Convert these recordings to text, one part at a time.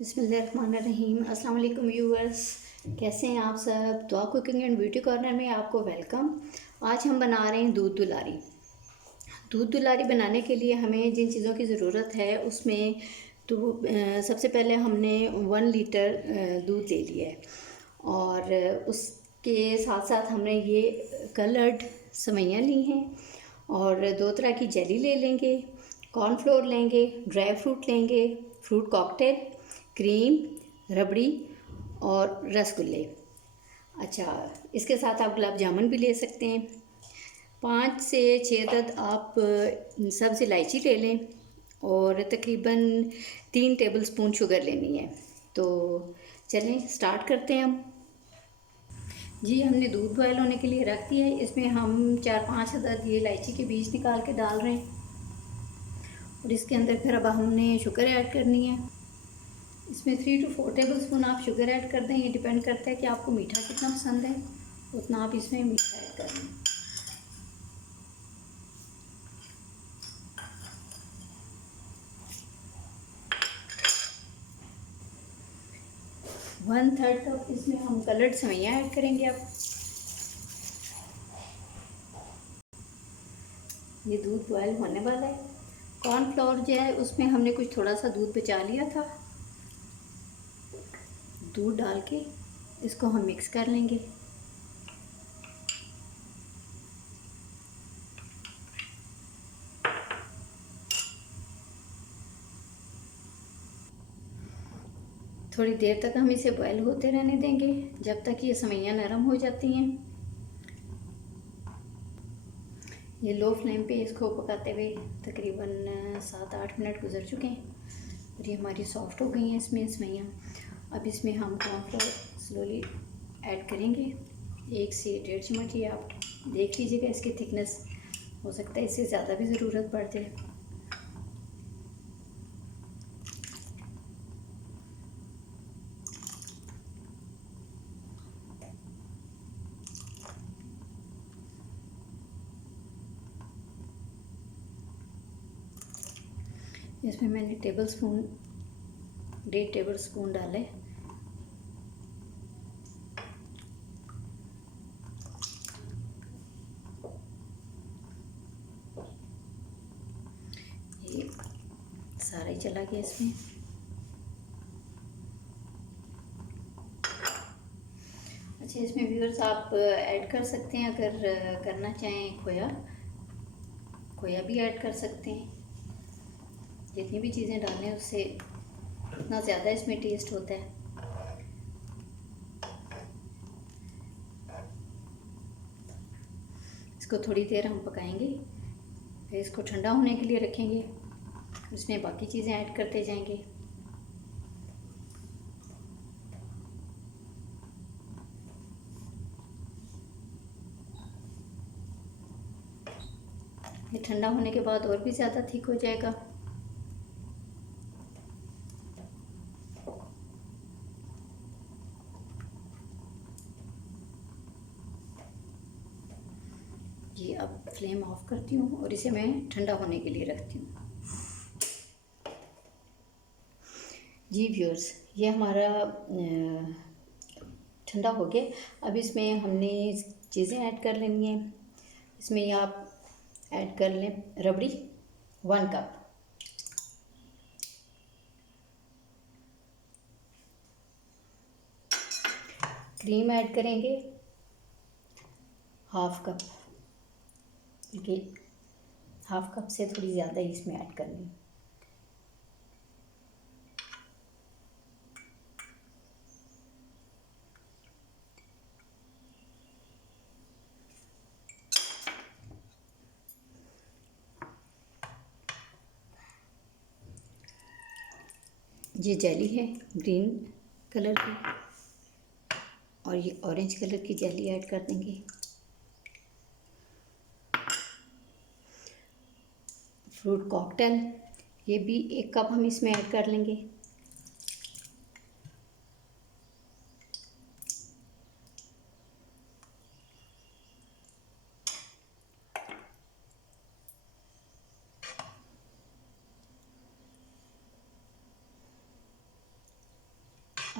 बिस्मिल्लाहिर्रहमानिर्रहीम। अस्सलाम वालेकुम व्यूअर्स, कैसे हैं आप सब। दुआ कुकिंग एंड ब्यूटी कॉर्नर में आपको वेलकम। आज हम बना रहे हैं दूध दुलारी। दूध दुलारी बनाने के लिए हमें जिन चीज़ों की ज़रूरत है उसमें तो सबसे पहले हमने 1 लीटर दूध ले लिया है और उसके साथ साथ हमने ये कलर्ड सेवइयाँ ली हैं और 2 तरह की जेली ले लेंगे, कॉर्नफ्लोर लेंगे, ड्राई फ्रूट लेंगे, फ्रूट कॉकटेल, क्रीम, रबड़ी और रसगुल्ले। अच्छा, इसके साथ आप गुलाब जामुन भी ले सकते हैं। 5 से 6 अदद आप सब्ज़ इलायची ले लें और तकरीबन 3 टेबलस्पून शुगर लेनी है। तो चलें स्टार्ट करते हैं हम। जी, हमने दूध बॉयल होने के लिए रख दिया है। इसमें हम 4-5 अदद ये इलायची के बीज निकाल के डाल रहे हैं और इसके अंदर फिर अब हमने शुगर ऐड करनी है। इसमें 3 to 4 टेबलस्पून आप शुगर ऐड कर दें। ये डिपेंड करता है कि आपको मीठा कितना पसंद है, उतना आप इसमें मीठा ऐड कर दें। वन थर्ड कप इसमें हम कलर्ड सेवइयाँ ऐड करेंगे। अब ये दूध बॉयल होने वाला है। कॉर्नफ्लोर जो है उसमें हमने कुछ थोड़ा सा दूध बचा लिया था। दूध डाल के इसको हम मिक्स कर लेंगे। थोड़ी देर तक हम इसे बॉयल होते रहने देंगे जब तक ये सेवइयाँ नरम हो जाती हैं। ये लो फ्लेम पे इसको पकाते हुए तकरीबन 7-8 मिनट गुजर चुके हैं और ये हमारी सॉफ्ट हो गई हैं इसमें सेवइयाँ। अब इसमें हम कॉर्नफ्लोर स्लोली ऐड करेंगे, 1 से 1.5 चम्मच। ये आप देख लीजिएगा इसकी थिकनेस, हो सकता है इससे ज़्यादा भी ज़रूरत पड़ जाए। इसमें मैंने 1.5 टेबलस्पून डाले। ये सारा ही चला गया इसमें। अच्छा, इसमें व्यूअर्स आप ऐड कर सकते हैं, अगर करना चाहें खोया भी ऐड कर सकते हैं। जितनी भी चीज़ें डालें उससे उतना ज़्यादा इसमें टेस्ट होता है। इसको थोड़ी देर हम पकाएंगे, फिर इसको ठंडा होने के लिए रखेंगे। उसमें बाकी चीज़ें ऐड करते जाएंगे। ये ठंडा होने के बाद और भी ज़्यादा थिक हो जाएगा। ये अब फ्लेम ऑफ करती हूँ और इसे मैं ठंडा होने के लिए रखती हूँ। जी व्यूअर्स, ये हमारा ठंडा हो गया। अब इसमें हमने चीज़ें ऐड कर लेनी है। इसमें ये आप ऐड कर लें रबड़ी 1 कप, क्रीम ऐड करेंगे 1/2 कप, क्योंकि 1/2 कप से थोड़ी ज़्यादा ही इसमें ऐड करनी। ये जेली है ग्रीन कलर की और ये ऑरेंज कलर की जेली ऐड कर देंगे। फ्रूट कॉकटेल, ये भी 1 कप हम इसमें ऐड कर लेंगे।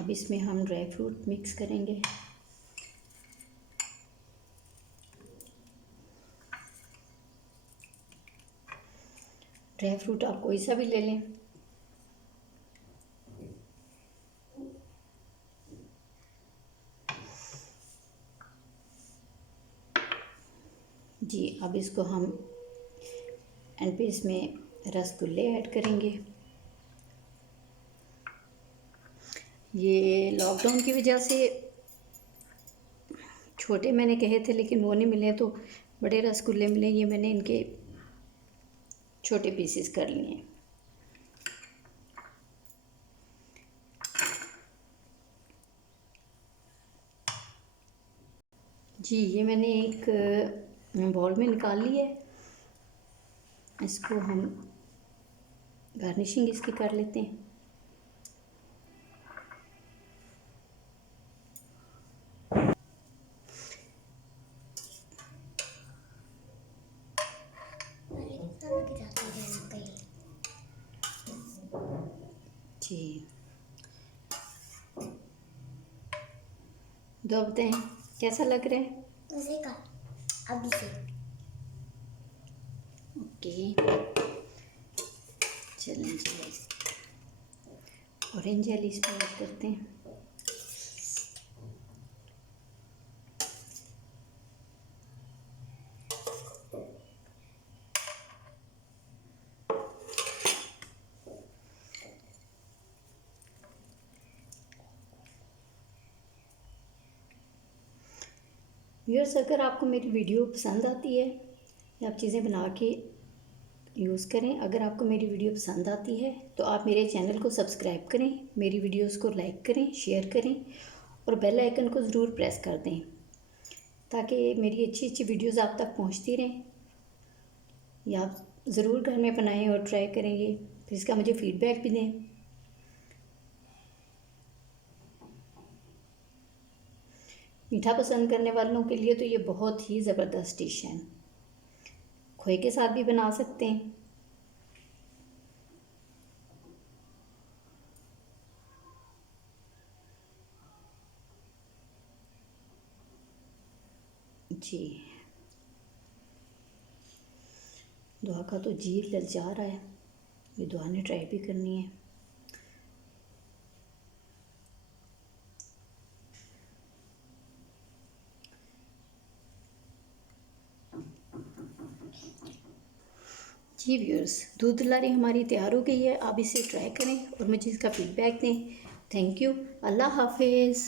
अब इसमें हम ड्राई फ्रूट मिक्स करेंगे। ड्राई फ्रूट आप कोई सा भी ले लें। जी, अब इसको हम एंड पे इसमें रसगुल्ले ऐड करेंगे। ये लॉकडाउन की वजह से छोटे मैंने कहे थे लेकिन वो नहीं मिले, तो बड़े रसगुल्ले मिले। ये मैंने इनके छोटे पीसेस कर लिए। जी, ये मैंने एक बाउल में निकाल ली है। इसको हम गार्निशिंग इसकी कर लेते हैं। जी, दो बताएं कैसा लग रहा है? मज़े का अभी से। ओके, चलें जी, ऑरेंज जेली इसमें ऐड करते हैं। व्यूअर्स, अगर आपको मेरी वीडियो पसंद आती है या आप चीज़ें बना के यूज़ करें, अगर आपको मेरी वीडियो पसंद आती है तो आप मेरे चैनल को सब्सक्राइब करें, मेरी वीडियोस को लाइक करें, शेयर करें और बेल आइकन को ज़रूर प्रेस कर दें ताकि मेरी अच्छी अच्छी वीडियोस आप तक पहुंचती रहें। या आप ज़रूर घर में बनाएं और ट्राई करेंगे, फिर इसका मुझे फ़ीडबैक भी दें। मीठा पसंद करने वालों के लिए तो ये बहुत ही ज़बरदस्त डिश है। खोए के साथ भी बना सकते हैं। जी, दुआ का तो जी ललचा रहा है, ये दुआ ने ट्राई भी करनी है। जी व्यूअर्स, दूध लारी हमारी तैयार हो गई है। आप इसे ट्राई करें और मुझे इसका फीडबैक दें। Thank you. अल्लाह हाफिज़।